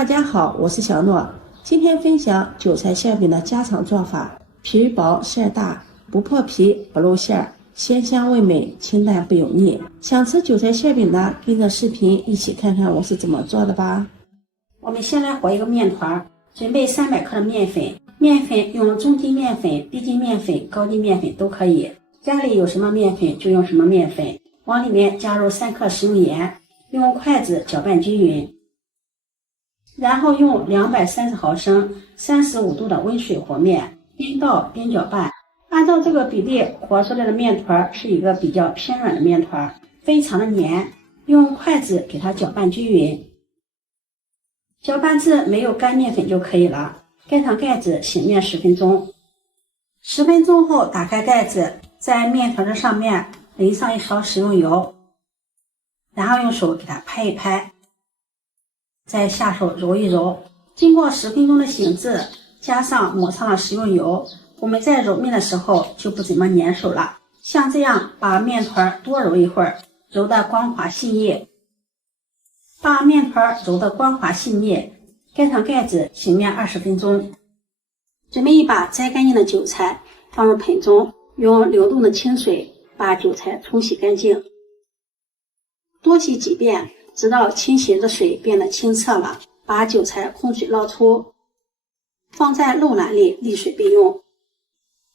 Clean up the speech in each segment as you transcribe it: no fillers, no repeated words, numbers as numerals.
大家好，我是小諾，今天分享韭菜馅餅的家常做法，皮薄馅大，不破皮不露馅，鲜香味美，清淡不油膩。想吃韭菜馅饼的，跟着视頻一起看看我是怎麼做的吧。我們先來和一個麵团，準備300克的麵粉，麵粉用中筋麵粉、低筋麵粉、高筋麵粉都可以，家裡有什麼麵粉就用什麼麵粉。往裡面加入3克食用鹽，用筷子攪拌均匀，然後用230毫升35度的溫水和面，邊倒邊攪拌。按照這個比例和出來的面团是一個比較偏軟的面团，非常的黏，用筷子給它攪拌均匀。攪拌至沒有乾麵粉就可以了，蓋上蓋子醒面10分鐘。10分鐘後打開蓋子，在面团的上面淋上1勺食用油，然後用手給它拍一拍，再下手揉一揉。經過10分鐘的醒製，加上抹上了食用油，我們在揉面的時候就不怎麼粘手了。像這樣把面团多揉一會兒，揉得光滑細膩。把面团揉得光滑細膩，蓋上蓋子醒面20分鐘。準備一把摘乾淨的韭菜，放入盆中，用流動的清水把韭菜沖洗乾淨，多洗幾遍，直到清洗的水變得清澈了，把韭菜控水撈出，放在漏籃裡瀝水備用。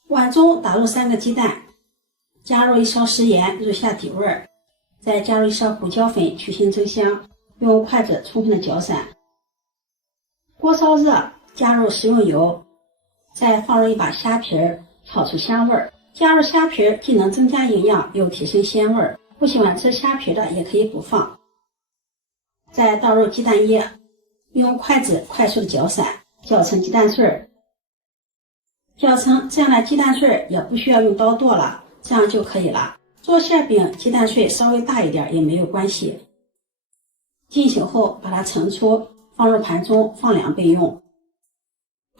碗中打入3個雞蛋，加入1勺食鹽入下底味，再加入1勺胡椒粉去腥增香，用筷子充分的攪散。鍋燒熱，加入食用油，再放入1把蝦皮炒出香味。加入蝦皮既能增加營養又提升鮮味，不喜歡吃蝦皮的也可以不放。再倒入雞蛋液，用筷子快速的攪散，攪成雞蛋碎。攪成這樣的雞蛋碎也不需要用刀剁了，這樣就可以了。做馅餅雞蛋碎稍微大一點也沒有關係。進醒後把它盛出，放入盤中放涼備用。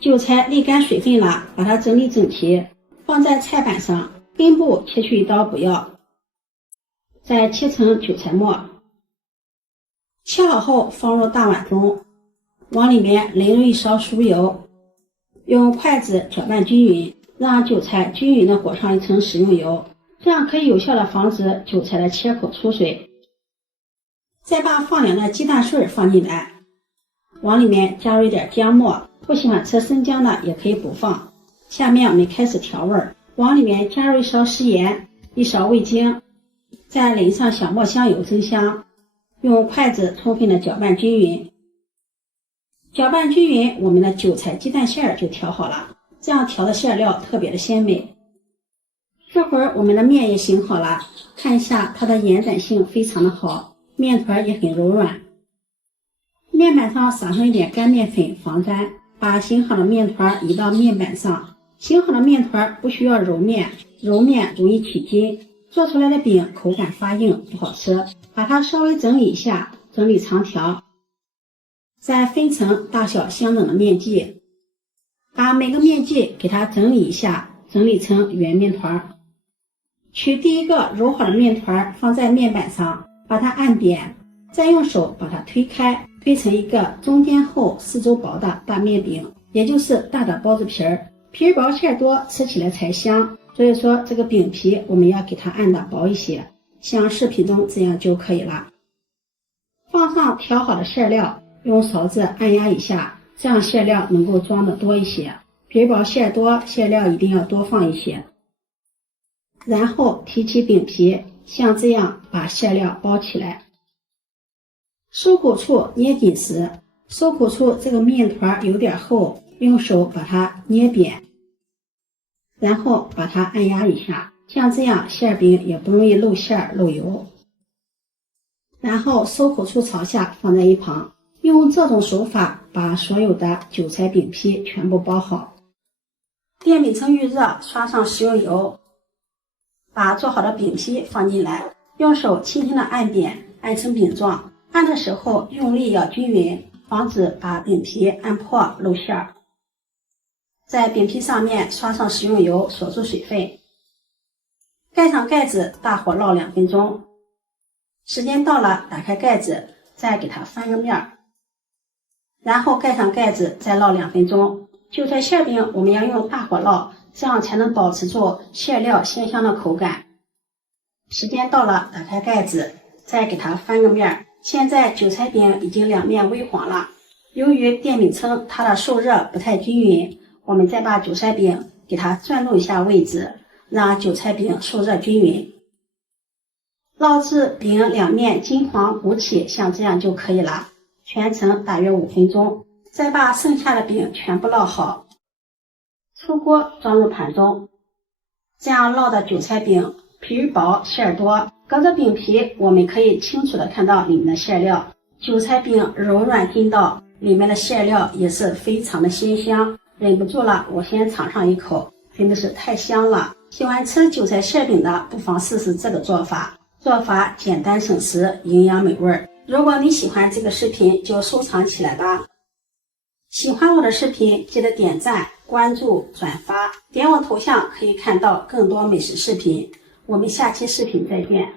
韭菜瀝乾水分了，把它整理整齊，放在菜板上，根部切去1刀不要，再切成韭菜末。切好後放入大碗中，往裡面淋入1勺熟油，用筷子攪拌均匀，讓韭菜均匀的裹上1層食用油，這樣可以有效的防止韭菜的切口出水。再把放涼的雞蛋碎放進來，往裡面加入一點薑末，不喜歡吃生薑的也可以不放。下面我們開始調味，往裡面加入1勺食鹽，1勺味精，再淋上小磨香油增香，用筷子充分的攪拌均匀。攪拌均匀，我們的韭菜雞蛋馅就調好了，這樣調的馅料特別的鮮美。這會兒我們的麵也醒好了，看一下它的延展性非常的好，面團也很柔軟。面板上撒上一點乾麵粉防粘，把醒好的面團移到面板上。醒好的面团不需要揉面，揉面容易起筋，做出來的餅口感發硬不好吃。把它稍微整理一下，整理長條，再分成大小相等的面劑，把每個面劑給它整理一下，整理成圓面團。取第一個揉好的面團放在面板上，把它按扁，再用手把它推開，推成一個中間厚四周薄的大面餅，也就是大的包子皮兒。皮薄馅多，吃起來才香。所以說這個餅皮我們要給它按的薄一些，像視頻中這樣就可以了。放上調好的馅料，用勺子按壓一下，這樣馅料能夠裝的多一些。皮薄馅多，馅料一定要多放一些。然後提起餅皮，像這樣把馅料包起来。收口處捏緊時，收口處這個面团有點厚，用手把它捏扁，然後把它按壓一下，像這樣馅餅也不容易漏馅漏油。然後收口處朝下放在一旁，用這種手法把所有的韭菜餅皮全部包好。電餅铛預熱，刷上食用油，把做好的餅皮放進來，用手輕輕的按扁，按成餅狀。按的時候用力要均匀，防止把餅皮按破漏馅。在餅皮上面刷上食用油，锁住水分，蓋上蓋子，大火烙2分鐘。时间到了，打開蓋子，再給它翻個面，然後蓋上蓋子，再烙2分鐘。韭菜馅餅我們要用大火烙，這樣才能保持住馅料鮮香的口感。时间到了，打開蓋子，再給它翻個面。現在韭菜餅已經兩面微黃了。由於電餅铛它的受熱不太均勻，我們再把韭菜餅給它轉動一下位置，讓韭菜餅受熱均勻。烙至餅兩面金黃鼓起，像這樣就可以了。全程大約5分鐘，再把剩下的餅全部烙好，出鍋裝入盤中。這樣烙的韭菜餅皮薄餡多，隔着餅皮我們可以清楚地看到裡面的餡料。韭菜餅柔軟筋道，裡面的餡料也是非常的鮮香，忍不住了，我先嘗上一口，真的是太香了。喜歡吃韭菜馅餅的，不妨試試這個做法。做法簡單省时，營養美味。如果你喜歡這個視頻，就收藏起來吧。喜歡我的視頻，記得點讚、關注、轉發，點我頭像可以看到更多美食視頻。我們下期視頻再見。